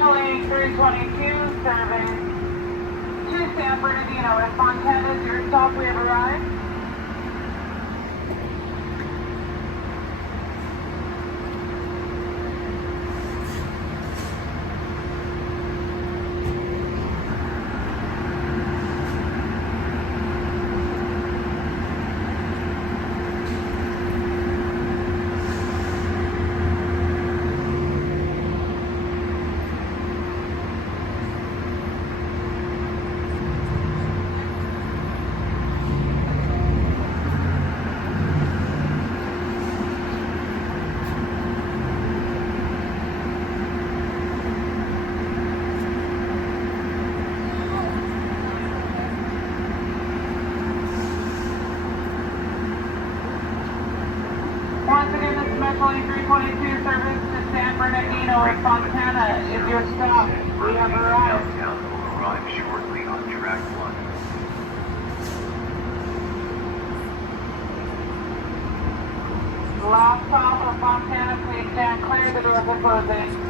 Metro Lane 322 service to San Bernardino. West Montana is your stop. We have arrived. Once again, this is Metro Lane 322 service to San Bernardino, West Montana is your stop. We have arrived. Downtown will arrive shortly on track 1. Last stop of Montana, please stand clear. The doors are closing.